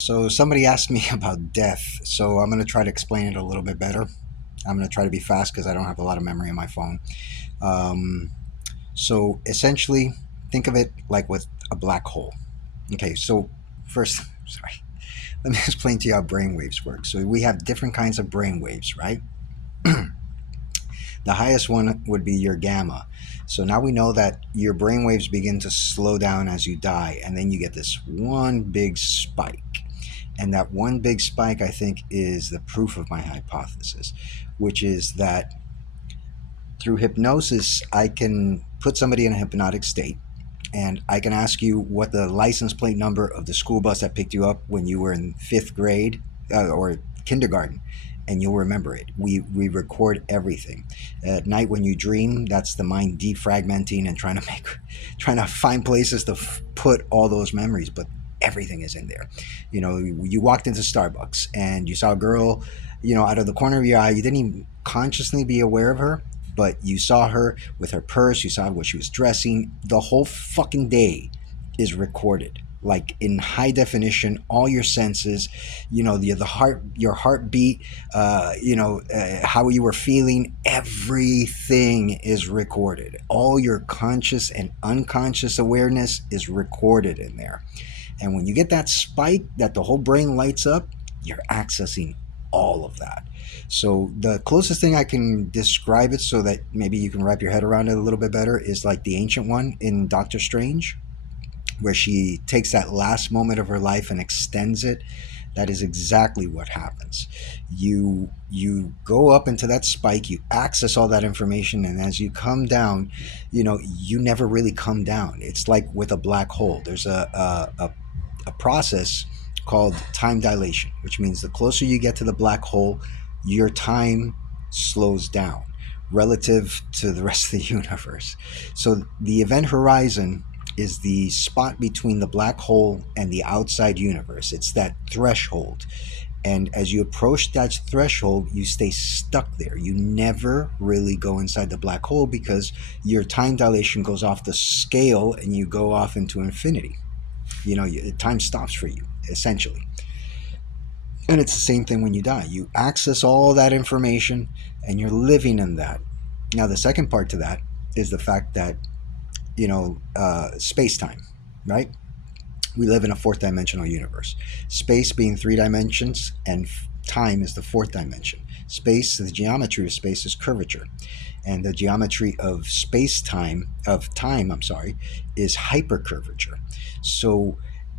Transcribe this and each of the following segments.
So somebody asked me about death, so I'm going to try to explain it a little bit better. I'm going to try to be fast because I don't have a lot of memory on my phone. Um, so essentially, think of it like with a black hole. Okay, so first, sorry, let me explain to you how brainwaves work. So we have different kinds of brainwaves, right? The highest one would be your gamma. So now we know that your brainwaves begin to slow down as you die, and then you get this one big spike. And that one big spike, I think, is the proof of my hypothesis, which is that through hypnosis, I can put somebody in a hypnotic state and I can ask you what the license plate number of the school bus that picked you up when you were in fifth grade or kindergarten, and you'll remember it. We record everything. At night when you dream, that's the mind defragmenting and trying to find places to put all those memories, but everything is in there. You walked into Starbucks and you saw a girl, out of the corner of your eye. You didn't even consciously be aware of her, but you saw her with her purse, you saw what she was dressing. The whole fucking day is recorded, like in high definition, all your senses, the heart, your heartbeat, how you were feeling, everything is recorded. All your conscious and unconscious awareness is recorded in there. And when you get that spike that the whole brain lights up, you're accessing all of that. So the closest thing I can describe it so that maybe you can wrap your head around it a little bit better is like the ancient one in Doctor Strange, where she takes that last moment of her life and extends it. That is exactly what happens. You go up into that spike, you access all that information, and as you come down, you never really come down. It's like with a black hole. There's a process called time dilation, which means the closer you get to the black hole, your time slows down relative to the rest of the universe. So the event horizon is the spot between the black hole and the outside universe. It's that threshold. And as you approach that threshold, you stay stuck there. You never really go inside the black hole because your time dilation goes off the scale and you go off into infinity. Time stops for you, essentially. And it's the same thing when you die. You access all that information and you're living in that. Now, the second part to that is the fact that, space time, right? We live in a fourth dimensional universe. Space being three dimensions, and time is the fourth dimension. Space, the geometry of space is curvature. And the geometry of time, I'm sorry, is hypercurvature. So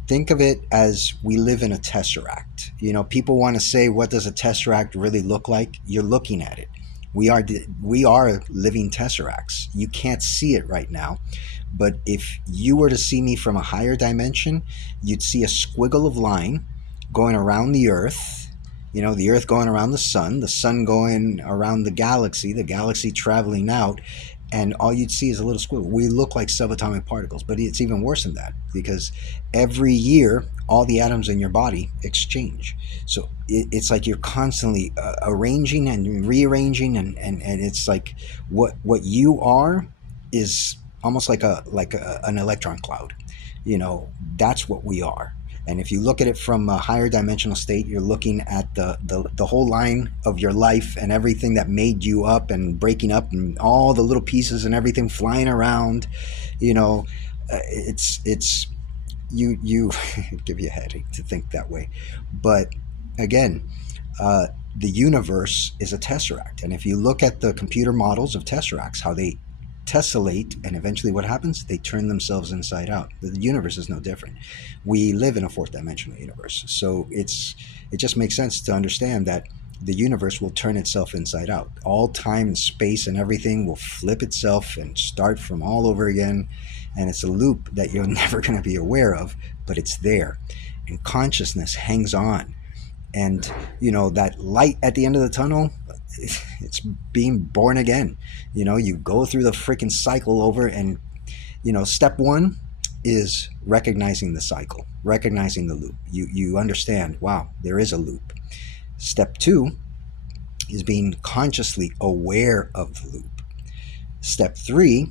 think of it as we live in a tesseract. People want to say, what does a tesseract really look like? You're looking at it. We are living tesseracts. You can't see it right now, but if you were to see me from a higher dimension, you'd see a squiggle of line going around the Earth. The Earth going around the sun going around the galaxy traveling out, and all you'd see is a little squiggle. We look like subatomic particles, but it's even worse than that because every year all the atoms in your body exchange. So it's like you're constantly arranging and rearranging, and it's like what you are is almost like an electron cloud. That's what we are. And if you look at it from a higher dimensional state, you're looking at the whole line of your life and everything that made you up and breaking up and all the little pieces and everything flying around. It's you give you a headache to think that way. But again, the universe is a tesseract. And if you look at the computer models of tesseracts, how they tessellate, and eventually what happens? They turn themselves inside out. The universe is no different. We live in a fourth dimensional universe. So it just makes sense to understand that the universe will turn itself inside out. All time and space and everything will flip itself and start from all over again. And it's a loop that you're never going to be aware of, but it's there. And consciousness hangs on. And, that light at the end of the tunnel, it's being born again. You go through the freaking cycle over, and, step one is recognizing the cycle, recognizing the loop. You understand, wow, there is a loop. Step two is being consciously aware of the loop. Step three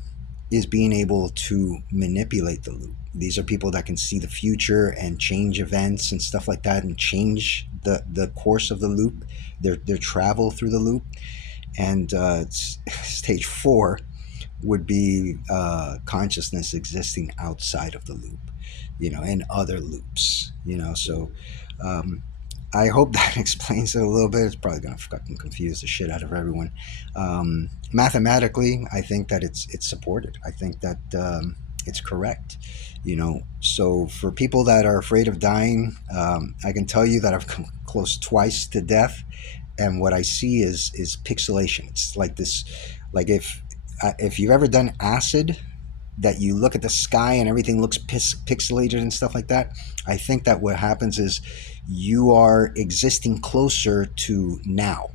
is being able to manipulate the loop. These are people that can see the future and change events and stuff like that, and change the course of the loop, their travel through the loop. And stage four would be consciousness existing outside of the loop, in other loops, So um, I hope that explains it a little bit. It's probably going to fucking confuse the shit out of everyone. Mathematically, I think that it's supported. I think that it's correct. So for people that are afraid of dying, I can tell you that I've come close twice to death, and what I see is pixelation. It's like this, like if you've ever done acid, that you look at the sky and everything looks pixelated and stuff like that. I think that what happens is you are existing closer to now.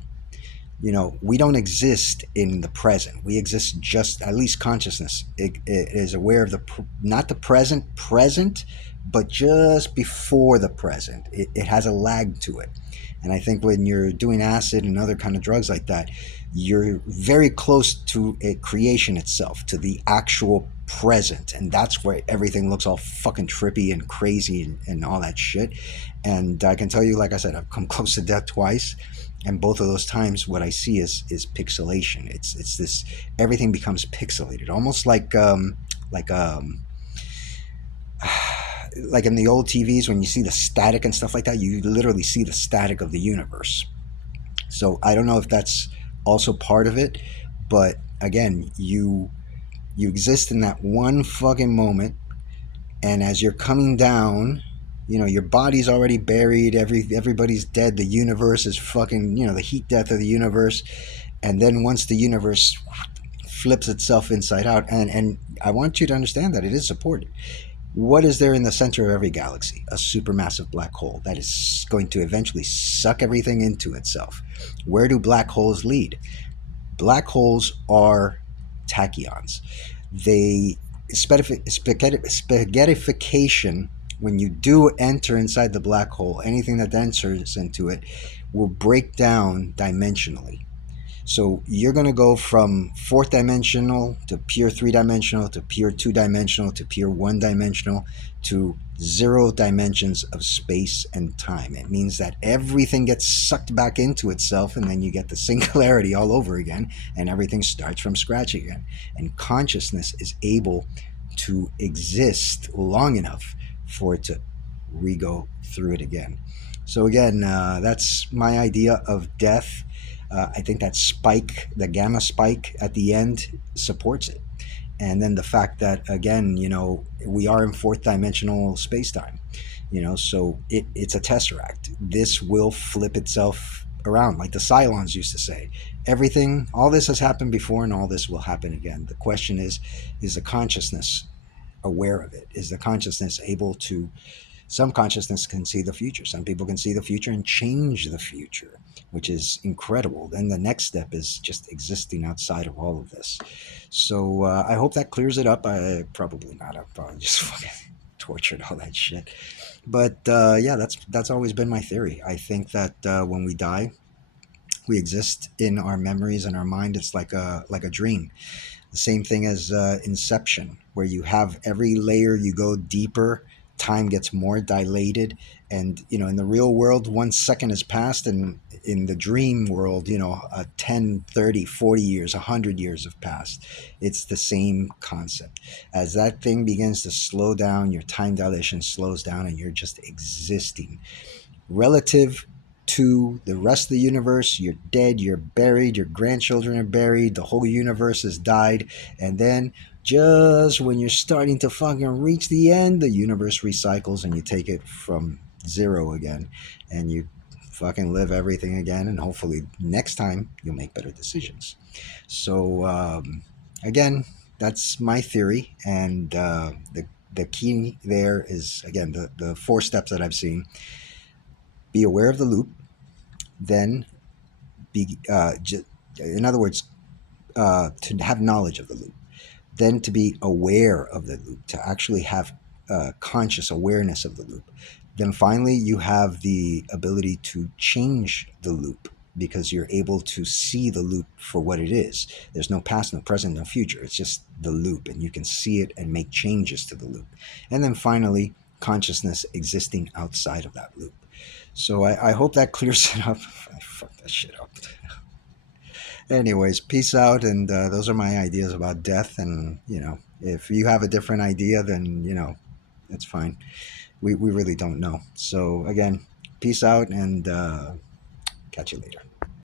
We don't exist in the present. We exist, just at least consciousness it is aware of not the present, but just before the present. It has a lag to it. And I think when you're doing acid and other kind of drugs like that, you're very close to a creation itself, to the actual present. And that's where everything looks all fucking trippy and crazy and all that shit. And I can tell you, like I said, I've come close to death twice, and both of those times what I see is pixelation. It's this, everything becomes pixelated, almost like like in the old TVs when you see the static and stuff like that. You literally see the static of the universe. So I don't know if that's also part of it, but again, you exist in that one fucking moment, and as you're coming down, your body's already buried, everybody's dead, the universe is fucking, the heat death of the universe. And then once the universe flips itself inside out, and I want you to understand that it is supported. What is there in the center of every galaxy? A supermassive black hole that is going to eventually suck everything into itself. Where do black holes lead? Black holes are tachyons. They spaghettification. When you do enter inside the black hole, anything that enters into it will break down dimensionally. So you're going to go from fourth dimensional to pure three dimensional to pure two dimensional to pure one dimensional to zero dimensions of space and time. It means that everything gets sucked back into itself, and then you get the singularity all over again, and everything starts from scratch again. And consciousness is able to exist long enough for it to re-go through it again. So again, that's my idea of death. I think that spike, the gamma spike at the end, supports it. And then the fact that, again, we are in fourth dimensional space-time, so it's a tesseract. This will flip itself around, like the Cylons used to say. Everything, all this has happened before, and all this will happen again. The question is the consciousness aware of it? Is the consciousness able to, some consciousness can see the future. Some people can see the future and change the future, which is incredible. Then the next step is just existing outside of all of this. So I hope that clears it up. Probably not. I've probably just fucking tortured all that shit. But yeah, that's always been my theory. I think that when we die, we exist in our memories and our mind. It's like a dream. The same thing as Inception, where you have every layer, you go deeper, time gets more dilated. And in the real world, 1 second has passed, and in the dream world, 10, 30, 40 years, 100 years have passed. It's the same concept. As that thing begins to slow down, your time dilation slows down, and you're just existing relative to the rest of the universe. You're dead, you're buried, your grandchildren are buried, the whole universe has died. And then just when you're starting to fucking reach the end, the universe recycles and you take it from zero again, and you fucking live everything again, and hopefully next time you'll make better decisions. So again, that's my theory. And the key there is, again, the 4 steps that I've seen. Be aware of the loop, then be, in other words, to have knowledge of the loop, then to be aware of the loop, to actually have conscious awareness of the loop. Then finally, you have the ability to change the loop because you're able to see the loop for what it is. There's no past, no present, no future. It's just the loop, and you can see it and make changes to the loop. And then finally, consciousness existing outside of that loop. So I hope that clears it up. I fucked that shit up. Anyways, peace out. And those are my ideas about death. And, if you have a different idea, then, it's fine. We really don't know. So, again, peace out and catch you later.